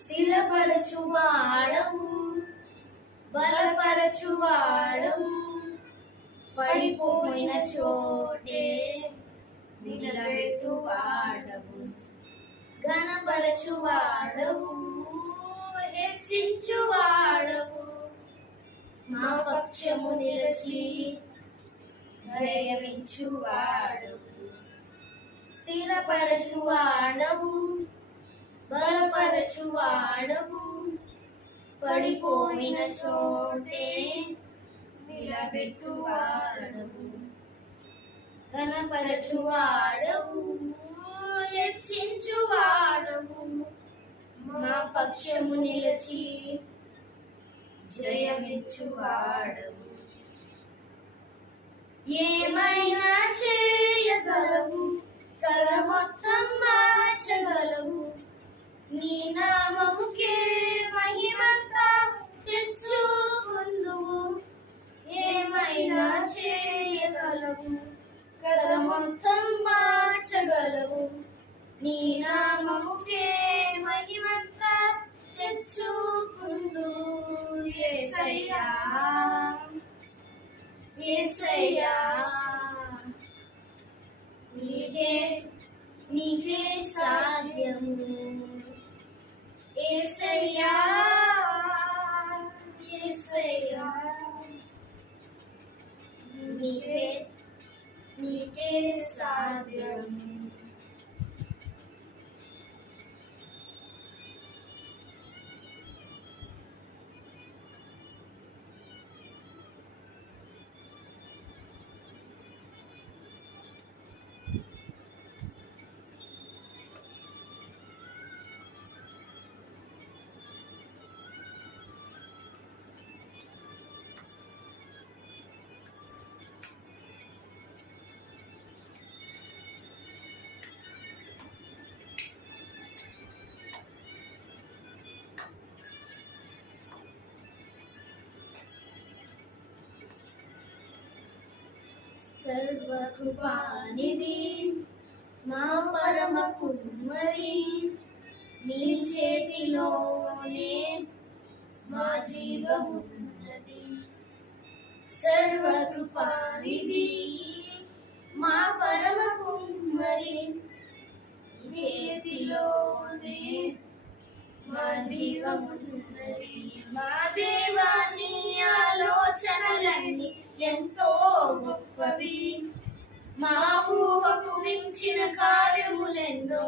స్థిరపరచువాడవు బలపరచువాడవు పడిపోయిన చోటే నిలబెట్టువాడవు ఘనపరచువాడవు హెచ్చించువాడవు మా పక్షము నిలచి జయమిచ్చువాడవు స్థిరపరచువాడవు బలపరచువాడవు. పడిపోయిన చోటే నిలబెట్టువాడవు. ఘనపరచువాడవు హెచ్చించువాడవు మా పక్షము నిలచి జయమిచ్చువాడవు. ఏమైనా చేయగలవు కల చేయగలవు కథ మొత్తం మార్చగలవు. నీ నామముకే మహిమంతా తెచ్చుకుందు ఏసయ్యా. ఏసయ్యా నీకే నీకే సాధ్యము. ఏసయ్యా ఏసయ్యా. నీకే నీకే సాధ్యము సర్వకృపానిధి. మా పరమ కుమ్మరి నీ చేతిలోనే మా జీవమున్నది. సర్వకృపానిధి మా పరమ కుమ్మరి చేతిలోనే మా జీవమున్నది. మా దేవాని గొప్పవి మా ఊహకు మించిన కార్యములెన్నో